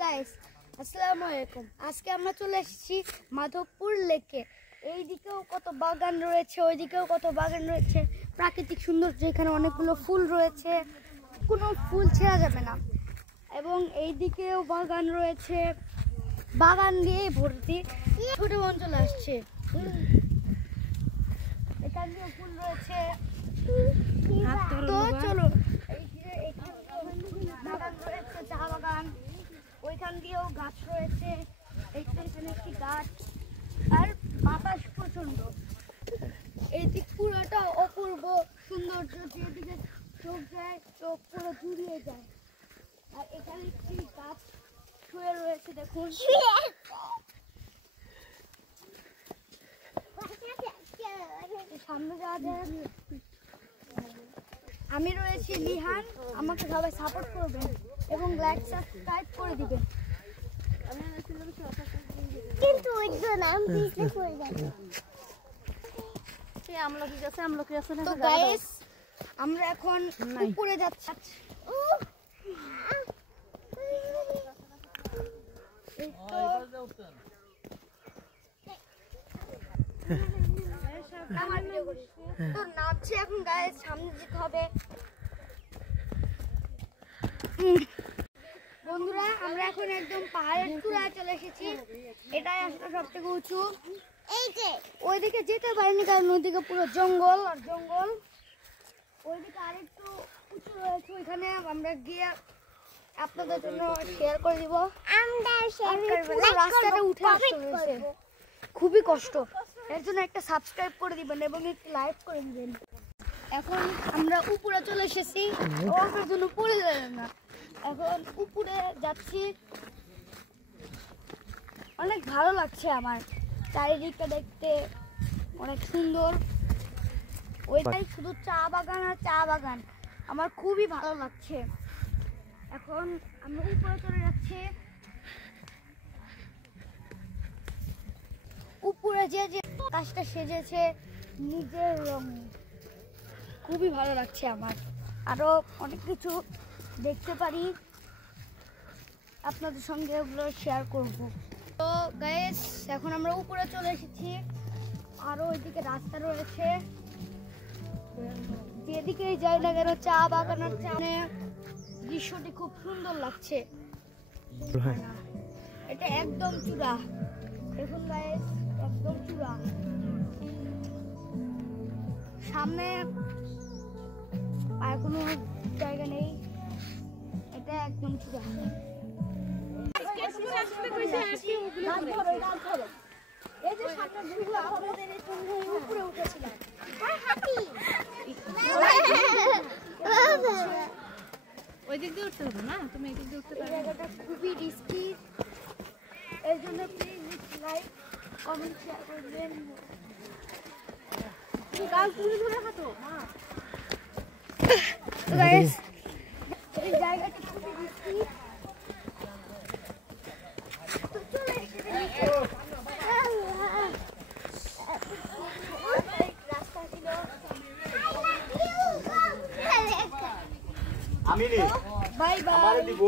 Guys আসসালামু আলাইকুম। আজকে আমরা চলে এসেছি মাধবপুর লেকে। এইদিকেও কত বাগান রয়েছে, ওইদিকেও কত বাগান রয়েছে। প্রাকৃতিক সৌন্দর্য, এখানে অনেকগুলো ফুল রয়েছে, কোনো ফুল ছেঁড়া যাবে না। এবং এইদিকেও বাগান রয়েছে, বাগান দিয়েই ভর্তি। ছোট বোন চলে আসছে, এখানেও ফুল রয়েছে। তো চলো, বাগান রয়েছে, চা বাগান, ওইখান দিয়েও গাছ রয়েছে। এখানে একটি গাছ, আর বাতাস প্রচন্ড। এই দিক পুরোটা অপূর্ব সৌন্দর্য, যেদিকে চোখ যায় চোখ পুরো জুড়িয়ে যায়। আর এখানে একটি গাছ শুয়ে রয়েছে, দেখুন। সামনে যাওয়া যায়। আমি রয়েছি লিহান, আমাকে সবাই সাপোর্ট করবেন এবং লাইক সাবস্ক্রাইব করে দিবেন। কিন্তু তো গাইস, আমরা এখন উপরে যাচ্ছি। তো নামছি এখন গাইস, সামনে যেতে হবে। বন্ধুরা, আমরা এখন একদম পাহাড়ের চূড়ায় চলে এসেছি। এটাই আসলে সব থেকে উঁচু। এই যে ওইদিকে যেতে পারিনি, কারণ ওইদিকে পুরো জঙ্গল আর জঙ্গল। ওইদিকে আরেকটু উঁচু রয়েছে, ওইখানে আমরা গিয়ে আপনাদের জন্য শেয়ার করে দিব। রাস্তাটা উঠে আসতে হয়েছে, খুবই কষ্ট। এর জন্য একটা সাবস্ক্রাইব করে দিবেন এবং একটু লাইক করে দিবেন। এখন আমরা উপরে চলে এসেছি, ওর জন্য পড়ে যাবেন না। এখন উপরে যাচ্ছি, অনেক ভালো লাগছে আমার। চারিদিকটা দেখতে অনেক সুন্দর। ওইটাই শুধু চা বাগান আর চা বাগান, আমার খুবই ভালো লাগছে। এখন আমরা উপরে চলে যাচ্ছি। উপরে যে যে কাজটা সেজেছে নিজের রং, খুবই ভালো লাগছে আমার। আরো অনেক কিছু দেখতে পারি, আপনাদের সঙ্গে ওগুলো শেয়ার করব। তো গাইস, এখন আমরা উপরে চলে এসেছি। আরো ওইদিকে রাস্তা রয়েছে, যেদিকেই যাই না কেন চা বাগানের চানে দৃশ্যটি খুব সুন্দর লাগছে। এটা একদম চূড়া, দেখুন গাইস, একদম চূড়া। সামনে আর কোনো জায়গা নেই, এটা একদম চূড়া। এই যে সামনে ঘুরবো, আমাদের এই জন্য উপরে উঠেছিলাম। ওই দিক দিয়ে উঠতে হবে না, তুমি এই দিক দিয়ে উঠতে পারবে। জায়গাটা খুবই রিস্কি, এই জন্য প্লিজ লাইক কমেন্ট শেয়ার করবেন। গাছ তুলে ধরে হাঁটো মা। গাইস, এই জায়গাটা খুবই রিস্কি। তো চলে এসেছি নিচে। রাস্তা ছিল, আমি নি বাই বাই। আমারে দিব।